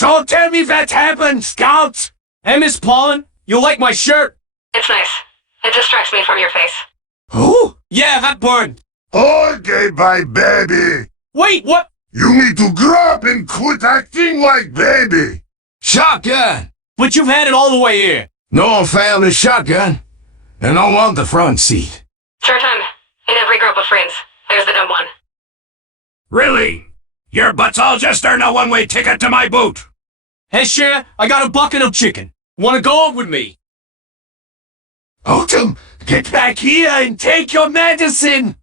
So tell me what happened, Scout. Hey, Miss Paulin, you like my shirt? It's nice. It distracts me from your face. Who? Yeah, that bird. Okay, my baby. Wait, what? You need to grow up and quit acting like baby. Shotgun. But you've had it all the way here. No one found the shotgun. And I want the front seat. Short time. In every group of friends, there's the dumb one. Really? Your butts all just earned a one-way ticket to my boot. Hey, Cher, I got a bucket of chicken. Wanna go up with me? Autumn, get back here and take your medicine.